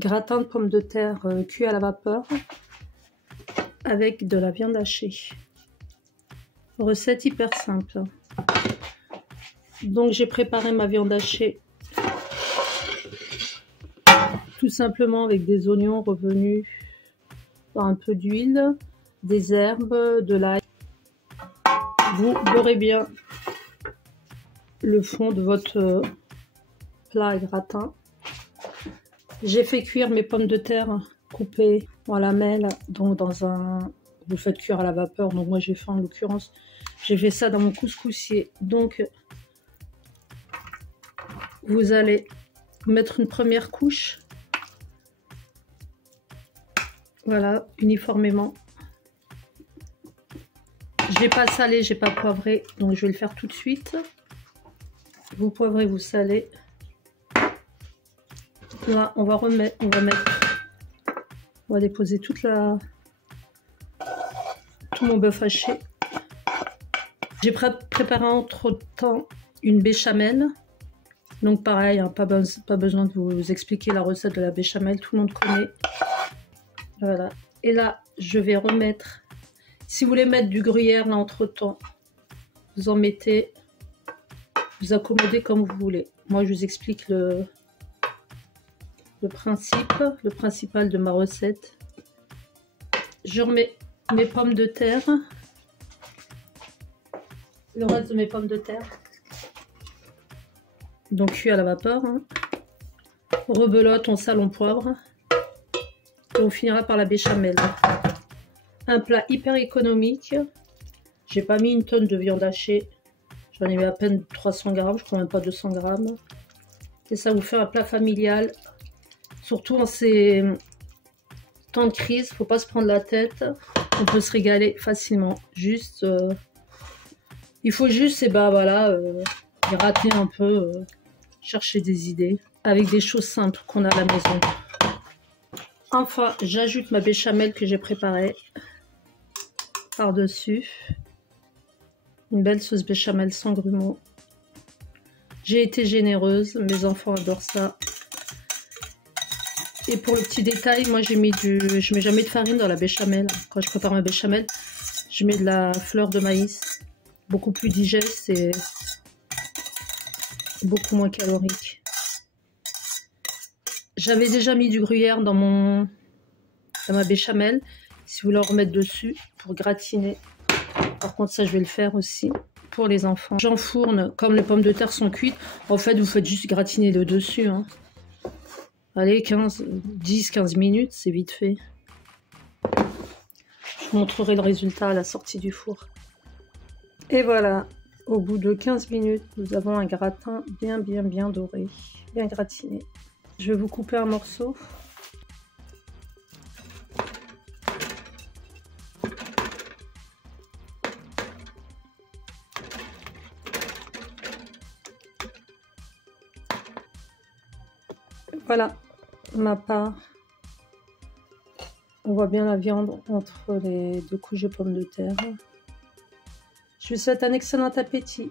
Gratin de pommes de terre cuit à la vapeur avec de la viande hachée. Recette hyper simple. Donc j'ai préparé ma viande hachée tout simplement avec des oignons revenus dans un peu d'huile, des herbes, de l'ail. Vous beurrez bien le fond de votre plat à gratin. J'ai fait cuire mes pommes de terre coupées en lamelles, donc dans un... Vous faites cuire à la vapeur, donc moi j'ai fait en l'occurrence, j'ai fait ça dans mon couscoussier. Donc vous allez mettre une première couche, voilà, uniformément. J'ai pas salé, j'ai pas poivré, donc je vais le faire tout de suite. Vous poivrez, vous salez. Là, on va déposer tout mon bœuf haché. J'ai préparé entre temps une béchamel. Donc pareil, hein, pas besoin de vous expliquer la recette de la béchamel, tout le monde connaît. Voilà. Et là, je vais remettre, si vous voulez mettre du gruyère là entre temps, vous en mettez, vous accommodez comme vous voulez. Moi, je vous explique le principal de ma recette. Je remets mes pommes de terre, le reste de mes pommes de terre, donc cuit à la vapeur, hein. On rebelote, on sale, on poivre, et on finira par la béchamel. Un plat hyper économique. J'ai pas mis une tonne de viande hachée, j'en ai mis à peine 300 grammes, je crois même pas 200 grammes. Et ça vous fait un plat familial. Surtout en ces temps de crise, faut pas se prendre la tête. On peut se régaler facilement. Juste, il faut juste, voilà, gratter un peu, chercher des idées avec des choses simples qu'on a à la maison. Enfin, j'ajoute ma béchamel que j'ai préparée par-dessus. Une belle sauce béchamel sans grumeaux. J'ai été généreuse, mes enfants adorent ça. Et pour le petit détail, moi je mets jamais de farine dans la béchamel. Quand je prépare ma béchamel, je mets de la fleur de maïs. Beaucoup plus digeste et beaucoup moins calorique. J'avais déjà mis du gruyère dans ma béchamel. Si vous voulez en remettre dessus pour gratiner. Par contre, ça je vais le faire aussi pour les enfants. J'enfourne, comme les pommes de terre sont cuites. En fait, vous faites juste gratiner le dessus, hein. Allez, 10-15 minutes, c'est vite fait. Je vous montrerai le résultat à la sortie du four. Et voilà, au bout de 15 minutes, nous avons un gratin bien doré, bien gratiné. Je vais vous couper un morceau. Voilà ma part. On voit bien la viande entre les deux couches de pommes de terre. Je vous souhaite un excellent appétit.